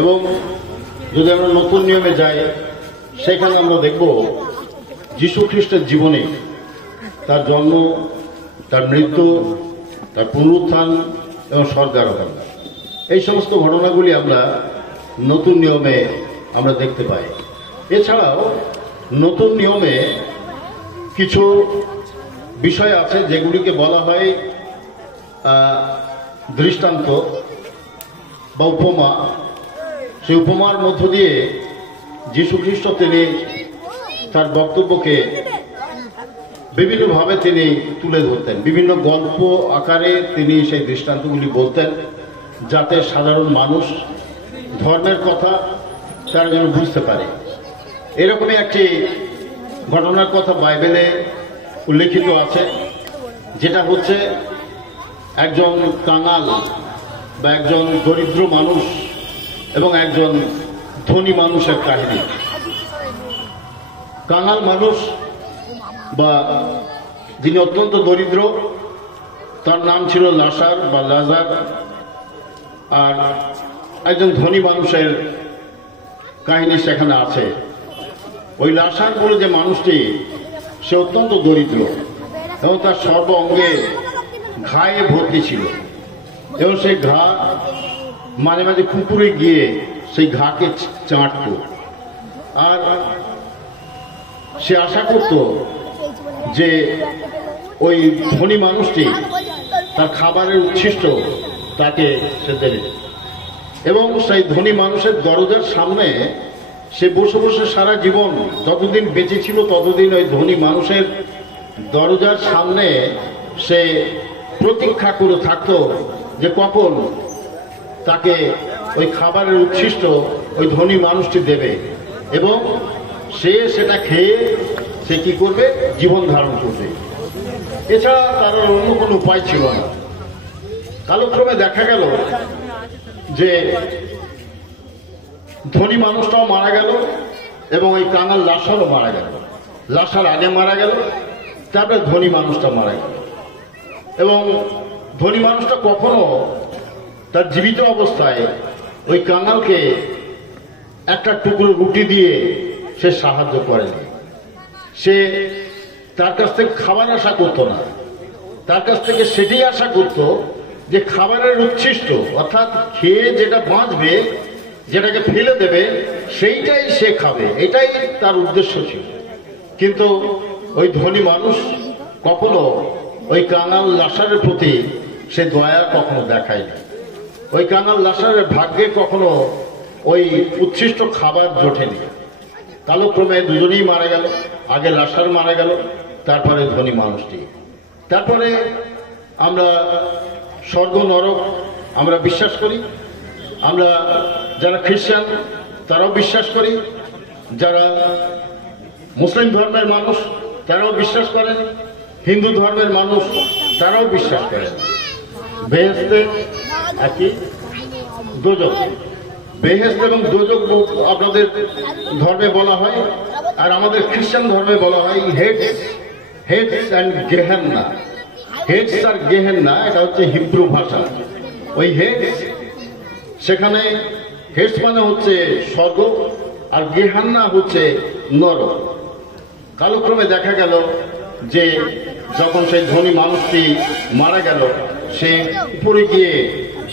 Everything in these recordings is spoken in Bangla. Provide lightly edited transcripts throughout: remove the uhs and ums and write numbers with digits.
এবং যদি আমরা নতুন নিয়মে যাই সেখানে আমরা দেখব যীশু খ্রিস্টের জীবনে তার জন্ম, তার মৃত্যু, তার পুনরুত্থান এবং স্বর্গারোহণ, এই সমস্ত ঘটনাগুলি আমরা নতুন নিয়মে আমরা দেখতে পাই। এছাড়াও নতুন নিয়মে কিছু বিষয় আছে যেগুলিকে বলা হয় দৃষ্টান্ত বা উপমা। সেই উপমার মধ্য দিয়ে যীশু খ্রিস্ট তিনি তার বক্তব্যকে বিভিন্নভাবে তিনি তুলে ধরতেন, বিভিন্ন গল্প আকারে তিনি সেই দৃষ্টান্তগুলি বলতেন, যাতে সাধারণ মানুষ ধর্মের কথা তারা যেন বুঝতে পারে। এরকমই একটি ঘটনার কথা বাইবেলে উল্লেখিত আছে, যেটা হচ্ছে একজন কাঙাল বা একজন দরিদ্র মানুষ এবং একজন ধনী মানুষের কাহিনী। কাঙাল মানুষ বা যিনি অত্যন্ত দরিদ্র, তার নাম ছিল লাসার বা লাজার। আর একজন ধনী মানুষের কাহিনী সেখানে আছে। ওই লাসার বলে যে মানুষটি, সে অত্যন্ত দরিদ্র এবং তার সর্ব অঙ্গে ঘায়ে ভর্তি ছিল এবং সেই ঘা মাঝে মাঝে কুকুরে গিয়ে সেই ঘাকে চাটত। আর সে আশা করত যে ওই ধনী মানুষটি তার খাবারের উচ্ছিষ্ট তাকে সে দেবে, এবং সেই ধনী মানুষের দরজার সামনে সে বসে বসে সারা জীবন যতদিন বেঁচে ছিল ততদিন ওই ধনী মানুষের দরজার সামনে সে প্রতীক্ষা করে থাকত যে কখন তাকে ওই খাবারের উচ্ছিষ্ট ওই ধনী মানুষটি দেবে, এবং সে সেটা খেয়ে সে কি করবে, জীবন ধারণ করবে। এছাড়া তার অন্য কোনো উপায় ছিল না। কালক্রমে দেখা গেল যে ধনী মানুষটাও মারা গেল এবং ওই কাঙাল লাসারও মারা গেল। লাসার আগে মারা গেল, তারপরে ধনী মানুষটা মারা গেল। এবং ধনী মানুষটা কখনো তার জীবিত অবস্থায় ওই কাঙালকে একটা টুকরো রুটি দিয়ে সে সাহায্য করেনি। সে তার কাছ থেকে খাবার আশা করত না, তার কাছ থেকে সেটাই আশা করত যে খাবারের উচ্ছিষ্ট, অর্থাৎ খেয়ে যেটা বাঁচবে, যেটাকে ফেলে দেবে, সেইটাই সে খাবে, এটাই তার উদ্দেশ্য ছিল। কিন্তু ওই ধনী মানুষ কখনো ওই কাঙাল লাসারের প্রতি সে দয়া কখনো দেখায়নি। ওই কাঙাল লাসারের ভাগ্যে কখনো ওই উচ্ছিষ্ট খাবার জোটেনি। কালক্রমে দুজনেই মারা গেল, আগে লাসার মারা গেল, তারপরে ধনী মানুষটি। তারপরে আমরা স্বর্গ নরক আমরা বিশ্বাস করি। আমরা যারা খ্রিস্টান তারাও বিশ্বাস করি, যারা মুসলিম ধর্মের মানুষ তারাও বিশ্বাস করেন, হিন্দু ধর্মের মানুষ তারাও বিশ্বাস করেন। বেহেশতে একই, দোজক, বেহেশত এবং দোজক আপনাদের ধর্মে বলা হয়, আর আমাদের খ্রিস্টান ধর্মে বলা হয় হেডস অ্যান্ড গেহেন্না। হেডস আর গেহেন্না এটা হচ্ছে হিব্রু ভাষা। ওই হেডস, সেখানে হেডস মানে হচ্ছে স্বর্গ আর গেহান্না হচ্ছে নরক। কালক্রমে দেখা গেল যে যখন সেই ধনী মানুষটি মারা গেল, সে উপরে গিয়ে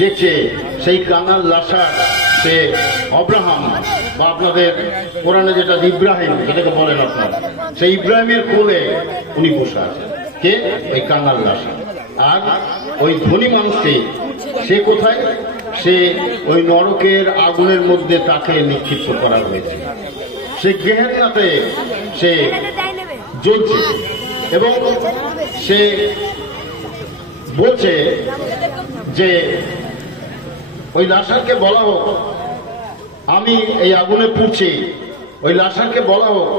দেখছে সেই কাঙাল লাসার সে অব্রাহাম বা আপনাদের কোরআনে যেটা ইব্রাহিম যেটাকে বলেন আপনার, সেই ইব্রাহিমের কোলে উনি বসে আছেন। কে? ওই কাঙাল লাসার। আর ওই ধনী মানুষটি সে কোথায়? সে ওই নরকের আগুনের মধ্যে তাকে নিক্ষিপ্ত করা হয়েছে। সে গেহেন্নাতে সে জ্বলছে এবং সে বলছে যে ওই লাসারকে বলা হোক আমি এই আগুনে পুড়ছি, ওই লাসারকে বলা হোক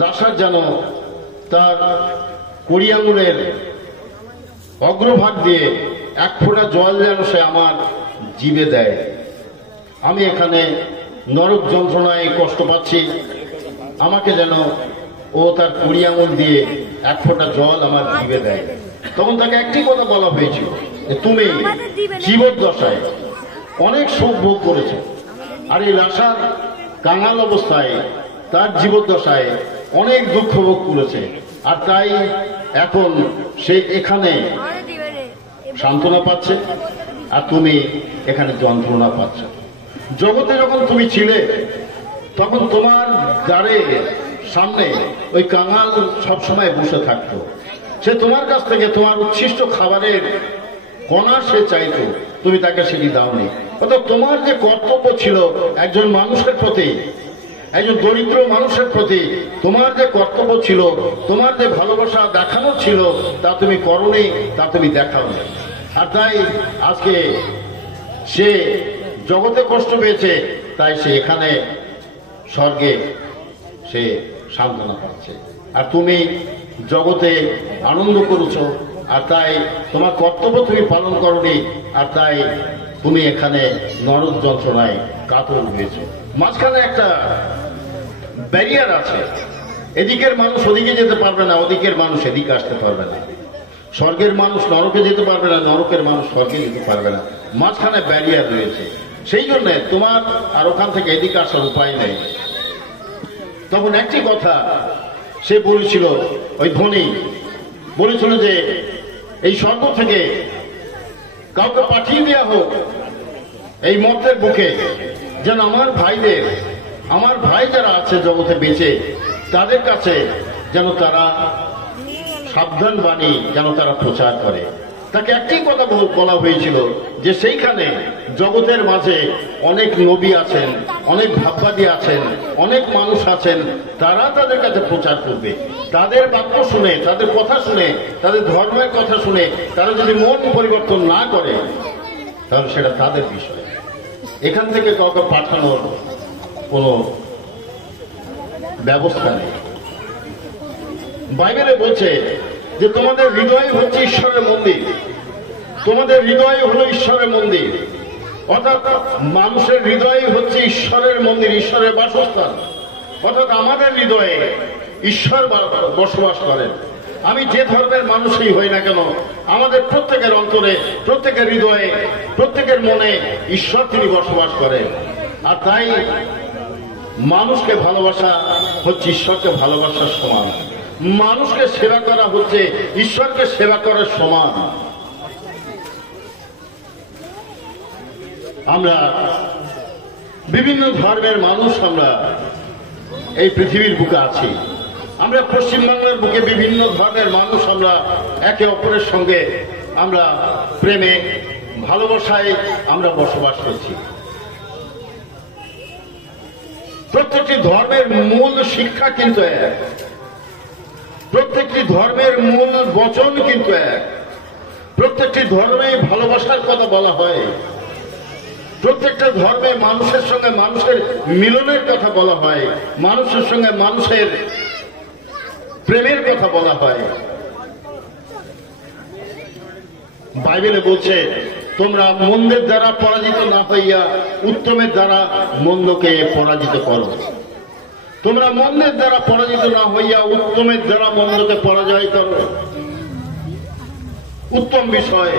লাসার যেন তার কড়ি আঙুলের অগ্রভাগ দিয়ে এক ফোঁটা জল যেন সে আমার জিভে দেয়। আমি এখানে নরক যন্ত্রণায় কষ্ট পাচ্ছি, আমাকে যেন ও তার কড়ি আঙুল দিয়ে এক ফোঁটা জল আমার জিভে দেয়। তখন তাকে একটি কথা বলা হয়েছিল যে তুমি জীবদ্দশায় অনেক সুখ ভোগ করেছ, আর এই লাশার কাঙাল অবস্থায় তার জীবদ্দশায় অনেক দুঃখ ভোগ করেছে, আর তাই এখন সে এখানে সান্ত্বনা পাচ্ছে আর তুমি এখানে যন্ত্রণা পাচ্ছ। জগতে যখন তুমি ছিলে তখন তোমার গাড়ে সামনে ওই কাঙাল সবসময় বসে থাকতো। সে তোমার কাছ থেকে তোমার উচ্ছিষ্ট খাবারের কণা সে চাইতো, তুমি তাকে সেটি দাওনি। অর্থাৎ তোমার যে কর্তব্য ছিল একজন মানুষের প্রতি, একজন দরিদ্র মানুষের প্রতি তোমার যে কর্তব্য ছিল, তোমার যে ভালোবাসা দেখানো ছিল, তা তুমি করোনি, তা তুমি দেখাওনি। আর তাই আজকে সে জগতে কষ্ট পেয়েছে, তাই সে এখানে স্বর্গে সে সান্ত্বনা পাচ্ছে। আর তুমি জগতে আনন্দ করেছো, আর তাই তোমার কর্তব্য তুমি পালন করনি, আর তাই তুমি এখানে নরক যন্ত্রণায় কাতর হয়েছো। মাঝখানে একটা ব্যারিয়ার আছে, এদিকের মানুষ ওদিকে যেতে পারবে না, ওদিকের মানুষ এদিকে আসতে পারবে না, স্বর্গের মানুষ নরকে যেতে পারবে না, নরকের মানুষ স্বর্গে যেতে পারবে না, মাঝখানে ব্যারিয়ার রয়েছে। সেই জন্য তোমার আর ওখান থেকে এদিকে আসার উপায় নেই। তখন একটি কথা সে বলেছিল, ওই ধনী বলেছিল যে এই স্বর্গ থেকে কাউকে পাঠিয়ে দেওয়া হোক এই মর্তের বুকে, যেন আমার ভাইদের, আমার ভাই যারা আছে জগতে বেঁচে, তাদের কাছে যেন তারা সাবধান বাণী যেন তারা প্রচার করে। তাকে একটি কথা বলা হয়েছিল যে সেইখানে জগতের মাঝে অনেক নবী আছেন, অনেক ভাববাদী আছেন, অনেক মানুষ আছেন, তারা তাদের কাছে প্রচার করবে। তাদের বাক্য শুনে, তাদের কথা শুনে, তাদের ধর্মের কথা শুনে তারা যদি মন পরিবর্তন না করে তাহলে সেটা তাদের বিষয়। এখান থেকে কাউকে পাঠানোর কোনো ব্যবস্থা নেই। বাইবেলে বলছে যে তোমাদের হৃদয় হচ্ছে ঈশ্বরের মন্দির, তোমাদের হৃদয় হলো ঈশ্বরের মন্দির। অর্থাৎ মানুষের হৃদয় হচ্ছে ঈশ্বরের মন্দির, ঈশ্বরের বাসস্থান। অর্থাৎ আমাদের হৃদয়ে ঈশ্বর বসবাস করেন। আমি যে ধর্মের মানুষই হই না কেন, আমাদের প্রত্যেকের অন্তরে, প্রত্যেকের হৃদয়ে, প্রত্যেকের মনে ঈশ্বর তিনি বসবাস করেন। আর তাই মানুষকে ভালোবাসা হচ্ছে ঈশ্বরকে ভালোবাসার সমান, মানুষকে সেবা করা হচ্ছে ঈশ্বরকে সেবা করার সমান। আমরা বিভিন্ন ধর্মের মানুষ, আমরা এই পৃথিবীর বুকে আছি। আমরা পশ্চিমবাংলার বুকে বিভিন্ন ধর্মের মানুষ, আমরা একে অপরের সঙ্গে আমরা প্রেমে ভালোবাসায় আমরা বসবাস করছি। প্রত্যেকটি ধর্মের মূল শিক্ষা কিন্তু এক, প্রত্যেকটি ধর্মের মূল বচন কিন্তু এক, প্রত্যেকটি ধর্মে ভালোবাসার কথা বলা হয়, প্রত্যেকটা ধর্মে মানুষের সঙ্গে মানুষের মিলনের কথা বলা হয়, মানুষের সঙ্গে মানুষের প্রেমের কথা বলা হয়। বাইবেলে বলছে তোমরা মন্দের দ্বারা পরাজিত না হইয়া উত্তমের দ্বারা মন্দকে পরাজিত করো। তোমরা মন্দের দ্বারা পরাজিত না হইয়া উত্তমের দ্বারা মন্দকে পরাজয় করো। উত্তম বিষয়,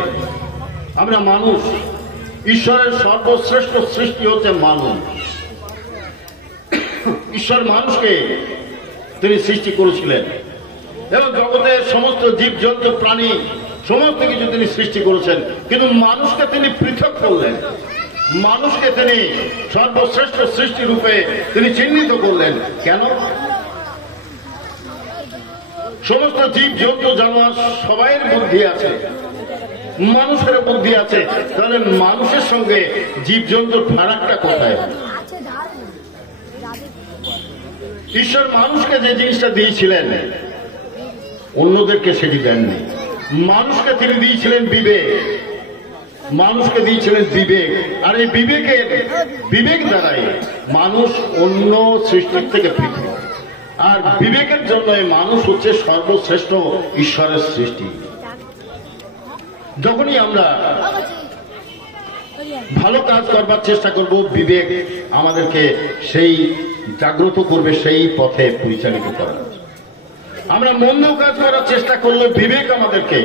আমরা মানুষ, ঈশ্বরের সর্বশ্রেষ্ঠ সৃষ্টি হচ্ছে মানুষ। ঈশ্বর মানুষকে তিনি সৃষ্টি করেছিলেন এবং জগতের সমস্ত জীবজন্তু প্রাণী সমস্ত কিছু তিনি সৃষ্টি করেছেন, কিন্তু মানুষকে তিনি পৃথক করলেন, মানুষকে তিনি সর্বশ্রেষ্ঠ সৃষ্টি রূপে তিনি চিহ্নিত করলেন। কেন? সমস্ত জীব জন্তু জানোয়ার সবাইয়ের বুদ্ধি আছে, মানুষের বুদ্ধি আছে, তাহলে মানুষের সঙ্গে জীব জন্তুর ফারাকটা কোথায়? ঈশ্বর মানুষকে যে জিনিসটা দিয়েছিলেন অন্যদেরকে সেটি দেননি। মানুষকে তিনি দিয়েছিলেন বিবেক, মানুষকে দিয়েছিলেন বিবেক, আর এই বিবেক দ্বারাই মানুষ অন্য সৃষ্টির থেকে পৃথক। আর বিবেকের জন্য মানুষ হচ্ছে সর্বশ্রেষ্ঠ ঈশ্বরের সৃষ্টি। যখনই আমরা ভালো কাজ করবার চেষ্টা করব, বিবেক আমাদেরকে সেই জাগ্রত করবে, সেই পথে পরিচালিত করবে। আমরা মন্দ কাজ করার চেষ্টা করলে বিবেক আমাদেরকে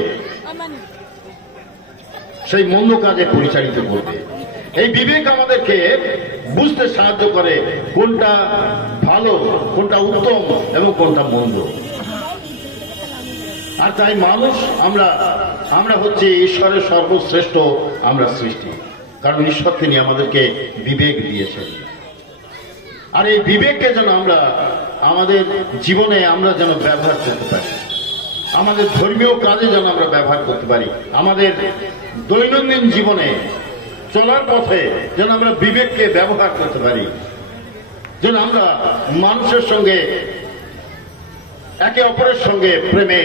সেই মন্দ কাজে পরিচালিত করবে। এই বিবেক আমাদেরকে বুঝতে সাহায্য করে কোনটা ভালো, কোনটা উত্তম এবং কোনটা মন্দ। আর তাই মানুষ আমরা হচ্ছে ঈশ্বরের সর্বশ্রেষ্ঠ আমরা সৃষ্টি, কারণ ঈশ্বর তিনি আমাদেরকে বিবেক দিয়েছেন। আর এই বিবেককে যেন আমরা আমাদের জীবনে আমরা যেন ব্যবহার করতে পারি, আমাদের ধর্মীয় কাজে যেন আমরা ব্যবহার করতে পারি, আমাদের দৈনন্দিন জীবনে চলার পথে যেন আমরা বিবেককে ব্যবহার করতে পারি, যেন আমরা মানুষের সঙ্গে একে অপরের সঙ্গে প্রেমে,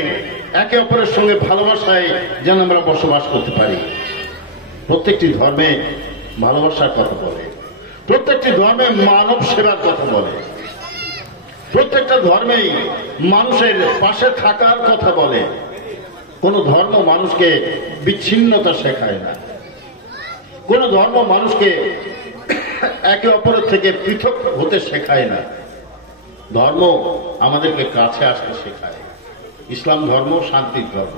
একে অপরের সঙ্গে ভালোবাসায় যেন আমরা বসবাস করতে পারি। প্রত্যেকটি ধর্মে ভালোবাসার কথা বলে, প্রত্যেকটি ধর্মে মানব সেবার কথা বলে, প্রত্যেকটা ধর্মেই মানুষের পাশে থাকার কথা বলে। কোন ধর্ম মানুষকে বিচ্ছিন্নতা শেখায় না, কোন ধর্ম মানুষকে একে অপরের থেকে পৃথক হতে শেখায় না। ধর্ম আমাদেরকে কাছে আসতে শেখায়। ইসলাম ধর্ম শান্তির ধর্ম।